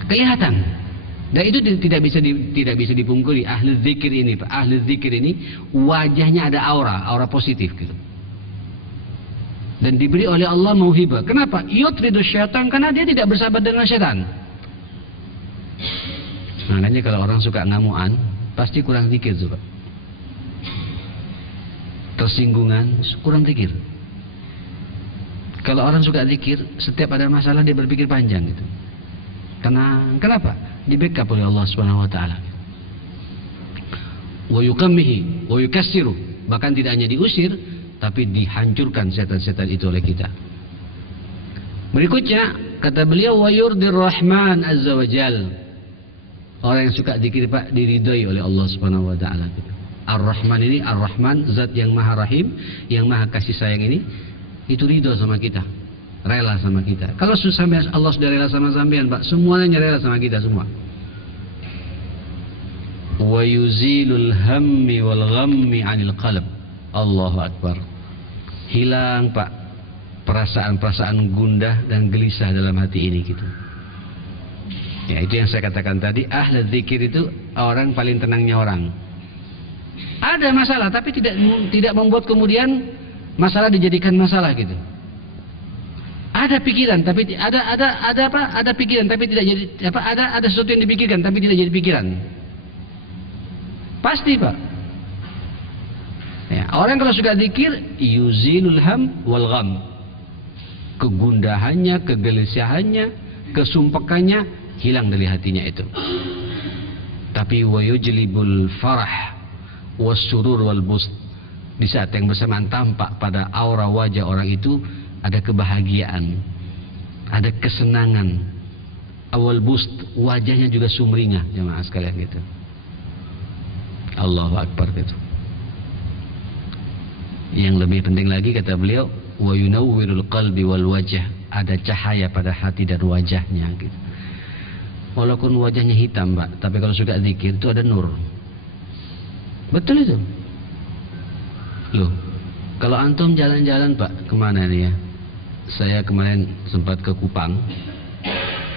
Kelihatan. Dan itu tidak bisa dipungkiri. Ahli zikir ini Pak, ahli zikir ini wajahnya ada aura positif gitu. Dan diberi oleh Allah mauhibah. Kenapa? Yutridu syaitan, karena dia tidak bersahabat dengan syaitan. Makanya kalau orang suka ngamuan, pasti kurang zikir tuh Pak. Tersinggungan, kurang zikir. Kalau orang suka zikir, setiap ada masalah dia berpikir panjang gitu. Kenapa? Di backup oleh Allah Subhanahu wa taala. Wa yuqammihi wa yukassiru, bahkan tidak hanya diusir, tapi dihancurkan setan-setan itu oleh kita. Berikutnya kata beliau, wa yurdir rahman azza wa jal. Orang yang suka zikir Pak diridhoi oleh Allah Subhanahu wa taala. Ar-Rahman ini, Ar-Rahman zat yang maha rahim, yang maha kasih sayang ini, itu ridho sama kita, rela sama kita. Kalau sampai Allah sudah rela sama sampean Pak, semuanya rela sama kita semua. Wa yuzilul hammi wal ghammi 'anil qalb. Allahu akbar. Hilang Pak perasaan-perasaan gundah dan gelisah dalam hati ini gitu. Ya, itu yang saya katakan tadi, ahli zikir itu orang paling tenangnya orang. Ada masalah tapi tidak membuat kemudian masalah dijadikan masalah gitu. Ada pikiran tapi ada pikiran tapi tidak jadi ada sesuatu yang dipikirkan tapi tidak jadi pikiran. Pasti Pak. Ya, orang kalau suka zikir yuzilul ham wal gham. Kegundahannya, kegelisahannya, kesumpekannya hilang dari hatinya itu. Tapi wa yujlibul farah wasurur wal bust. Di saat yang bersamaan tampak pada aura wajah orang itu ada kebahagiaan, ada kesenangan. Awal bust, wajahnya juga sumringah jemaah sekalian gitu. Allahu akbar gitu. Yang lebih penting lagi kata beliau, wa yunawwirul qalbi wal wajh, ada cahaya pada hati dan wajahnya gitu. Walaupun wajahnya hitam Pak, tapi kalau suka zikir itu ada nur. Betul itu. Loh, kalau antum jalan-jalan Pak, kemana nih ya? Saya kemarin sempat ke Kupang,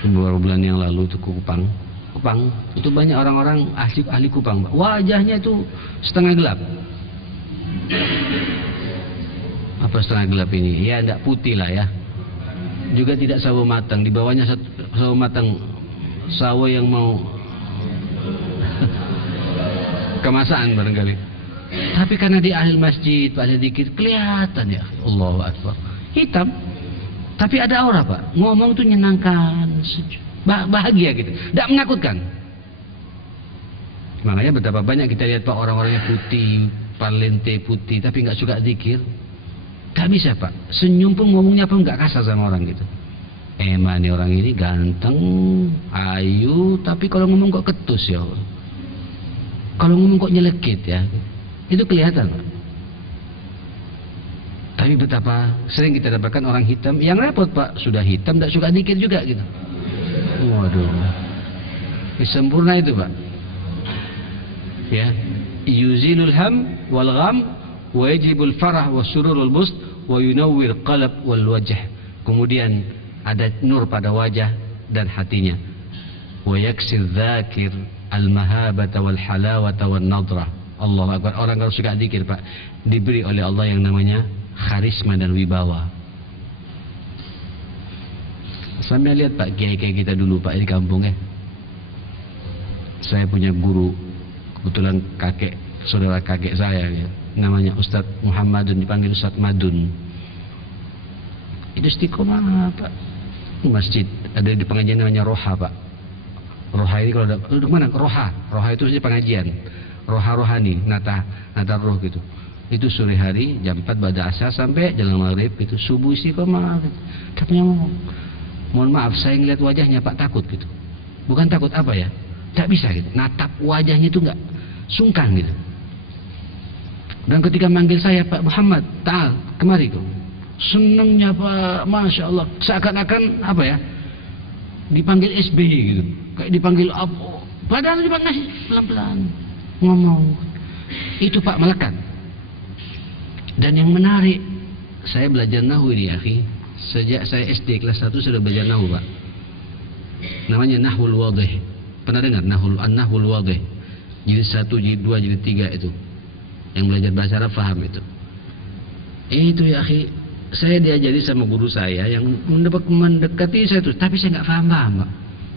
beberapa bulan yang lalu itu ke Kupang. Kupang itu banyak orang-orang ahli Kupang Pak. Wajahnya itu setengah gelap. Apa setengah gelap ini? Ya tidak putih lah ya. Juga tidak sawo matang. Di bawahnya sawo matang, sawo yang mau kemasan barangkali. Tapi karena dia ahli masjid, ahli zikir, kelihatan ya. Allahu akbar. Hitam, tapi ada aura Pak. Ngomong tuh nyenangkan, bahagia gitu, tidak menakutkan. Makanya betapa banyak kita lihat Pak orang-orangnya putih, parlente putih, tapi nggak suka zikir. Gak bisa Pak. Senyum pun ngomongnya pun nggak kasar sama orang gitu. Emang nih orang ini ganteng, ayu, tapi kalau ngomong kok ketus ya Allah. Kalau ngomong kok nyelekit ya. Itu kelihatan Pak. Tapi betapa sering kita dapatkan orang hitam yang repot Pak, sudah hitam tidak suka zikir juga gitu. Waduh, sempurna itu Pak. Ya, yuzilul ham wal gham wa yajibul farah wasururul bust wa yunawwir qalb wal wajh. Kemudian ada nur pada wajah dan hatinya. Wa yaksir dzakir al-mahabata wal halawata wan nadrah. Allah Akbar. Orang kalau suka zikir Pak, diberi oleh Allah yang namanya karisma dan wibawa. Sampai lihat Pak, kiai-kiai kita dulu Pak di kampung ya. Saya punya guru, kebetulan kakek, saudara kakek saya ya, namanya Ustadz Muhammadun, dipanggil Ustadz Madun. Itu istiqomah Pak. Masjid ada di pengajian namanya Roha Pak. Roha ini kalau ada mana? Roha itu saja pengajian. Roha rohani, nata roh gitu. Itu sore hari jam 4 pada asar sampai jelang maghrib itu subuh istiqomah. Katanya mohon maaf saya ngeliat wajahnya Pak takut gitu. Bukan takut apa ya? Tak bisa gitu. Natap wajahnya itu enggak sungkan gitu. Dan ketika manggil saya Pak Muhammad, ta'al kemari kok. Senangnya Pak, Masya Allah. Seakan-akan apa ya? Dipanggil SBY gitu. Kayak dipanggil apa? Padahal dipanggil pelan-pelan ngomong. Itu Pak melekat. Dan yang menarik, saya belajar nahwu ini akhi. Sejak saya SD kelas 1 sudah belajar nahwu Pak. Namanya nahwul wadih. Pernah dengar nahwul wadih? Jilid 1, jilid 2, jilid 3 itu. Yang belajar bahasa Arab paham itu. Itu ya akhi, saya diajari sama guru saya yang mendekati saya terus, tapi saya nggak paham Pak.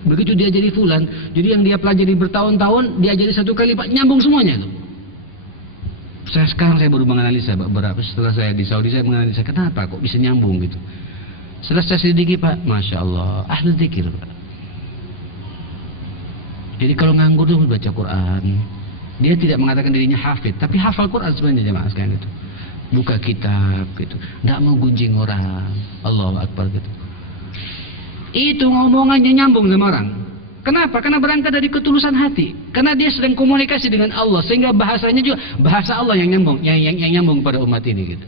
Begitu diajari fulan, jadi yang dia pelajari bertahun-tahun diajari satu kali Pak, nyambung semuanya itu. Sekarang saya baru menganalisa Pak, setelah saya di Saudi saya menganalisa kenapa kok bisa nyambung gitu. Setelah saya sedikit Pak, Masya Allah, ahli zikir Pak. Jadi kalau nganggur itu baca Quran, dia tidak mengatakan dirinya hafid, tapi hafal Quran sebenarnya jemaah sekalian itu. Buka kitab gitu, tidak mau gunjing orang, Allahu Akbar gitu. Itu ngomongannya nyambung sama orang. Kenapa? Karena berangkat dari ketulusan hati. Karena dia sedang komunikasi dengan Allah, sehingga bahasanya juga bahasa Allah yang nyambung, yang nyambung pada umat ini gitu.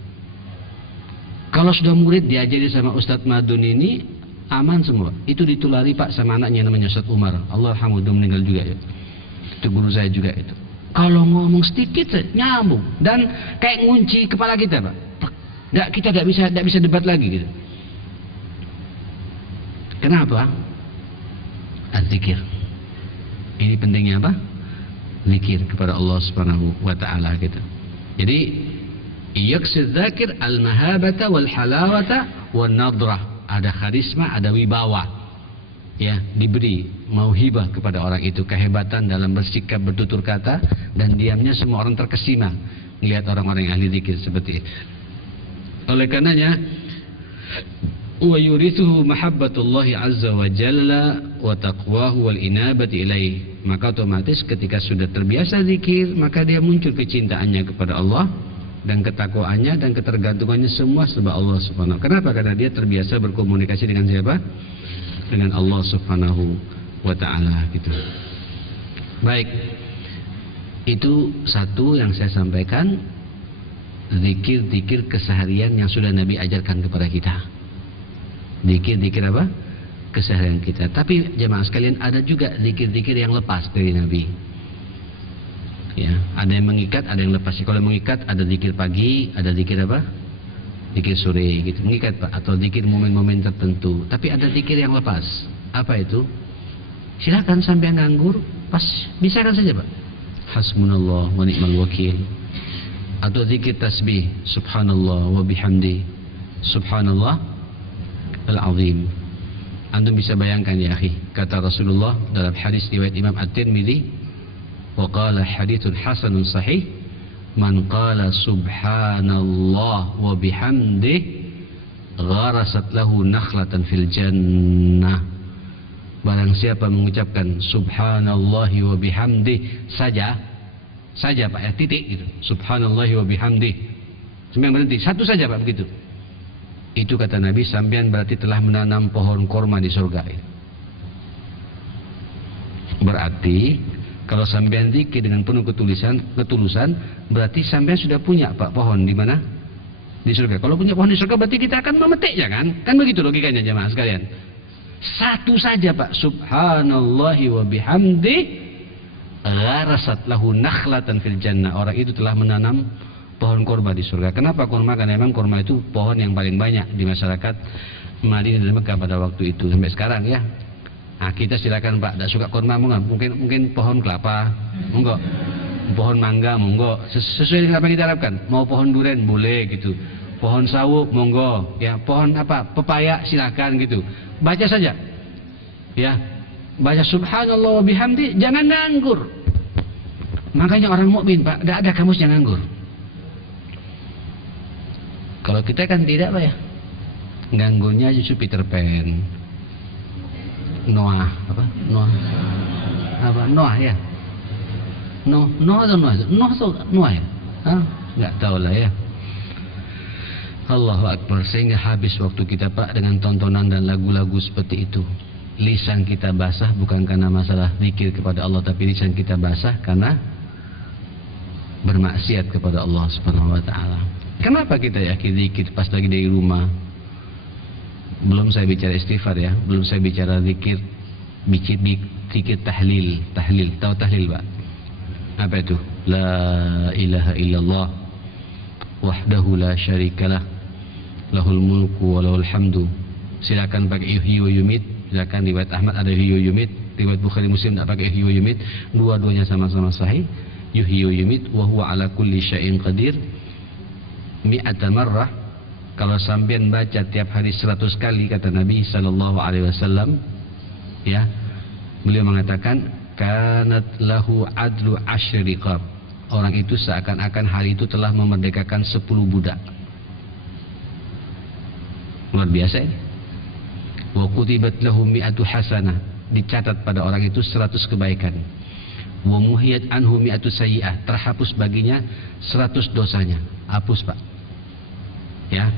Kalau sudah murid diajari sama Ustadz Madun ini aman semua. Itu ditulari Pak sama anaknya namanya Ustadz Umar. Allah alhamdulillah meninggal juga ya. Itu guru saya juga itu. Kalau ngomong sedikit nyambung dan kayak ngunci kepala kita Pak. Kita tidak bisa debat lagi gitu. Kenapa? Az-zikir. Ini pentingnya apa? Zikir kepada Allah Subhanahu wa taala gitu. Jadi yaksid dzakir al-mahabata wal halawata wan nadrah. Ada karisma, ada wibawa. Ya, diberi mauhibah kepada orang itu, kehebatan dalam bersikap, bertutur kata, dan diamnya semua orang terkesima melihat orang-orang yang ahli zikir seperti itu. Oleh karenanya wa yurithuhu mahabbatullahi azza wa jalla wa taqwahu wal inabati ilaih. Maka otomatis ketika sudah terbiasa zikir, maka dia muncul kecintaannya kepada Allah dan ketakwaannya dan ketergantungannya semua sebab Allah Subhanahu. Kenapa? Karena dia terbiasa berkomunikasi dengan siapa? Dengan Allah Subhanahu wa taala gitu. Baik. Itu satu yang saya sampaikan, zikir-zikir keseharian yang sudah Nabi ajarkan kepada kita. Zikir-zikir apa? Keseharian kita. Tapi jemaah sekalian, ada juga zikir-zikir yang lepas dari Nabi. Ya, ada yang mengikat, ada yang lepas. Kalau mengikat ada zikir pagi, ada zikir apa? Zikir sore gitu. Mengikat Pak, atau zikir momen-momen tertentu. Tapi ada zikir yang lepas. Apa itu? Silakan sampai nganggur, pas bisakan saja Pak. Hasbunallah wa ni'mal wakil. Atau zikir tasbih, subhanallah wa bihamdi. Subhanallah al-azim. Antum bisa bayangkan ya akhi, kata Rasulullah dalam hadis riwayat Imam At-Tirmidzi, wa qala haditsun hasanun sahih, man qala subhanallah wa bihamdih gharasat lahu nakhlatan fil jannah. Barang siapa mengucapkan subhanallahi wa bihamdih saja Pak ya, titik gitu. Subhanallahi wa bihamdih. Sampai berhenti, satu saja Pak begitu. Itu kata Nabi, sampean berarti telah menanam pohon korma di surga. Berarti kalau sampean zikir dengan penuh ketulusan, berarti sampean sudah punya Pak pohon di mana? Di surga. Kalau punya pohon di surga berarti kita akan memetiknya kan? Kan begitu logikanya jemaah sekalian. Satu saja Pak, subhanallahi wa bihamdi gharasat lahu nakhlatan fil jannah. Orang itu telah menanam pohon korma di surga. Kenapa korma? Karena memang korma itu pohon yang paling banyak di masyarakat Madinah dan Mekah pada waktu itu sampai sekarang ya. Nah, kita silakan Pak, tak suka kurma mungkin pohon kelapa, monggo. Pohon mangga, monggo. Sesuai dengan apa yang kita harapkan. Mau pohon durian boleh gitu. Pohon sawo, monggo. Ya, pohon apa? Pepaya silakan gitu. Baca saja. Ya. Baca subhanallah wa bihamdi, jangan nganggur. Makanya orang mukmin, Pak, tidak ada kamusnya nganggur. Kalau kita kan tidak, Pak ya. Nganggurnya justru Peter Pan. Noah, apa? Noah. Apa? Noah ya. Noah atau Noah ya? Hah? Nggak tahu lah ya. Allahu Akbar. Sehingga habis waktu kita, Pak, dengan tontonan dan lagu-lagu seperti itu. Lisan kita basah bukan karena masalah zikir kepada Allah, tapi lisan kita basah karena bermaksiat kepada Allah Subhanahu wa taala. Kenapa kita yakin zikir pas lagi dari rumah? Belum saya bicara istighfar ya, belum saya bicara zikir, zikir tahlil. Tahu tahlil, Pak? Apa itu? La ilaha illallah wahdahu la syarikalah lahul mulku wa lahul hamdu. Silakan pakai yuhyi wa yumit. Silakan riwayat Ahmad ada yuhyi wa yumit, riwayat Bukhari Muslim tak pakai yuhyi wa yumit. Dua-duanya sama-sama sahih. Yuhyi wa yumit wa huwa ala kulli syai'in qadir. Mi'ata marrah. Kalau sampean baca tiap hari 100 kali, kata Nabi sallallahu alaihi wasallam, ya, beliau mengatakan kanat lahu adlu asyri riqab. Orang itu seakan-akan hari itu telah memerdekakan 10 budak. Luar biasa ini. Wa kutibat lahu mi'atu hasanah. Dicatat pada orang itu 100 kebaikan. Wa muhiyat anhu mi'atu sayyi'ah. Terhapus baginya 100 dosanya. Hapus, Pak. Ya.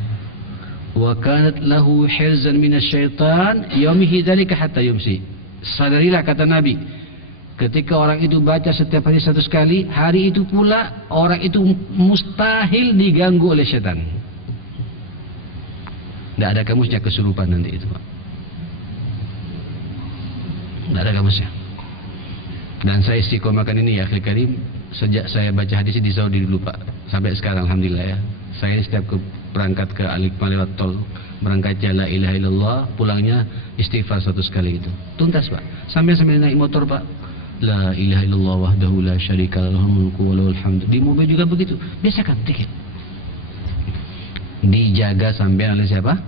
Wa kanat lahu hirzan minasyaitan yaumihi dzalika hatta yumsi. Sadarilah, kata Nabi, ketika orang itu baca setiap hari 100 kali, hari itu pula orang itu mustahil diganggu oleh setan. Tidak ada kamusnya kesurupan nanti itu, Pak. Tidak ada kamusnya. Dan saya istiqomahkan ini ya akhir karim sejak saya baca hadis di Saudi dulu, Pak, sampai sekarang alhamdulillah ya. Saya setiap berangkat ke lewat tol, berangkat la ilaha illallah, pulangnya istighfar 100 kali itu. Tuntas, Pak. Sampai naik motor, Pak. La ilaha illallah wahdahu la syarikalah lahul mulku wa lahul hamdu. Di mobil juga begitu. Biasakan dikit. Dijaga sampean oleh siapa?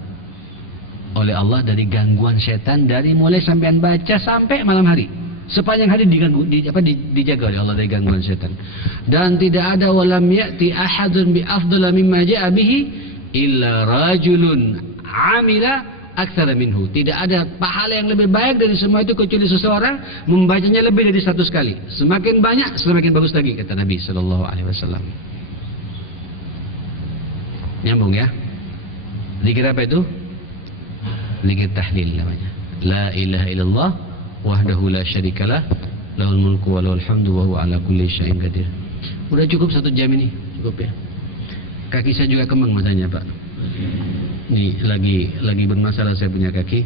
Oleh Allah dari gangguan setan, dari mulai sampean baca sampai malam hari. Sepanjang hari dijaga oleh Allah dari gangguan setan. Dan tidak ada walam ya'ti ahadun bi afdala mimma ja'a bihi illa rajulun amila aktsara minhu. Tidak ada pahala yang lebih baik dari semua itu kecuali seseorang membacanya lebih dari 100 kali. Semakin banyak semakin bagus lagi, kata Nabi sallallahu alaihi wasallam. Nyambung ya? Zikir apa itu? Zikir tahlil namanya. La ilaha illallah wahdahu la syarikalah lahul mulku wa lahul hamdu wa huwa ala kulli syai'in qadir. Udah cukup 1 jam ini, cukup ya. Kaki saya juga kemeng matanya, Pak. Ini lagi bermasalah saya punya kaki.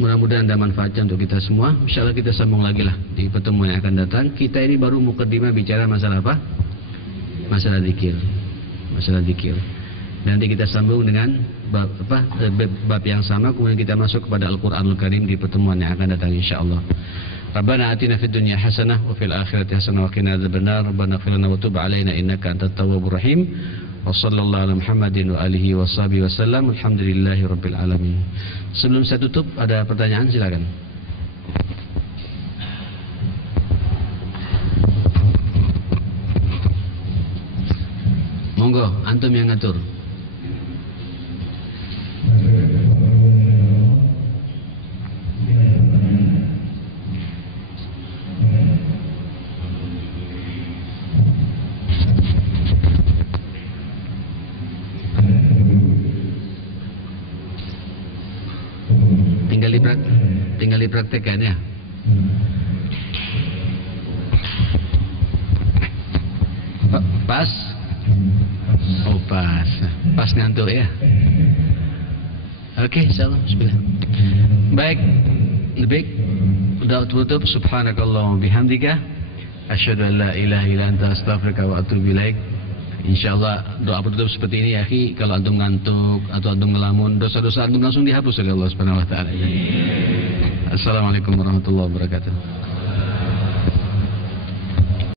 Mudah-mudahan ada manfaatnya untuk kita semua. Insyaallah kita sambung lagi lah di pertemuan yang akan datang. Kita ini baru mukadimah bicara masalah apa? Masalah zikir. Masalah zikir. Nanti kita sambung dengan bab yang sama, kemudian kita masuk kepada Al-Qur'anul Karim di pertemuan yang akan datang insyaallah. Rabbana atina fid dunya hasanah wa fil akhirati hasanah wa qina adzabannar. Rabbana ighfir lana wa tub 'alaina innaka antat tawwabur rahim. Wa sallallahu ala Muhammadin wa alihi wa sahbihi wasallam. Alhamdulillahirabbil alamin. Sebelum saya tutup, ada pertanyaan silakan. Monggo, antum yang ngatur. Tinggal dipraktekkan ya. Pas? Oh pas. Pas ngantuk ya. Oke, insyaallah. Bismillah. Baik. Lebih udah tutup. Subhanakallahumma bihamdika asyhadu an la ilaha illa anta astaghfiruka wa atubu ilaik. Insyaallah doa penutup seperti ini ya akhi, kalau antum ngantuk atau antum ngelamun, dosa-dosa antum langsung dihapus oleh Allah Subhanahu wa taala. Assalamualaikum warahmatullahi wabarakatuh.